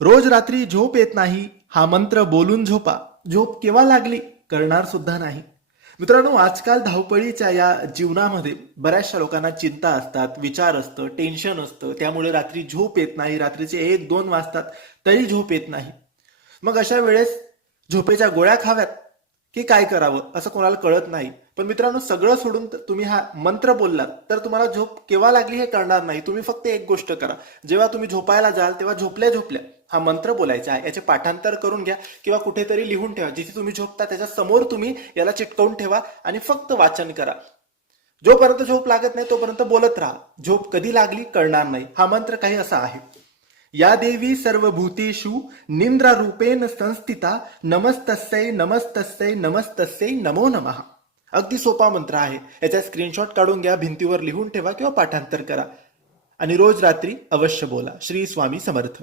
रोज रात्री झोप येत नाही, हा मंत्र बोलून झोपा. झोप केव्हा लागली कळणार सुद्धा नाही. मित्रांनो, आजकाल धावपळीच्या या जीवनामध्ये बऱ्याचशा लोकांना चिंता असतात, विचार असतं, टेन्शन असतं. त्यामुळे रात्री झोप येत नाही, रात्रीचे 1-2 वाजतात तरी झोप येत नाही. मग अशा वेळेस झोपेच्या गोळ्या खाव्यात की काय करावं असं कोणाला कळत नाही. पण मित्रांनो, सगळं सोडून तुम्ही हा मंत्र बोललात तर तुम्हाला झोप केव्हा लागली हे कळणार नाही. तुम्ही फक्त एक गोष्ट करा, जेव्हा तुम्ही झोपायला जाल तेव्हा झोपल्या झोपल्या हा मंत्र बोलायचा आहे. याचे पाठांतर करून घ्या किंवा कुठेतरी लिहून ठेवा. जिथे तुम्ही झोपता त्याच्या समोर तुम्ही याला चिटकवून ठेवा आणि फक्त वाचन करा. जोपर्यंत झोप लागत नाही तोपर्यंत बोलत राहा. झोप कधी लागली कळणार नाही. हा मंत्र काही असा आहे: या देवी सर्वभूतेषु निंद्र रूपेण संस्थिता नमस्तस्यै नमस्तस्यै नमस्तस्यै नमो नमः. अगदी सोपा मंत्र आहे. याचा स्क्रीनशॉट काढून घ्या, भिंतीवर लिहून ठेवा किंवा पाठांतर करा आणि रोज रात्री अवश्य बोला. श्री स्वामी समर्थ.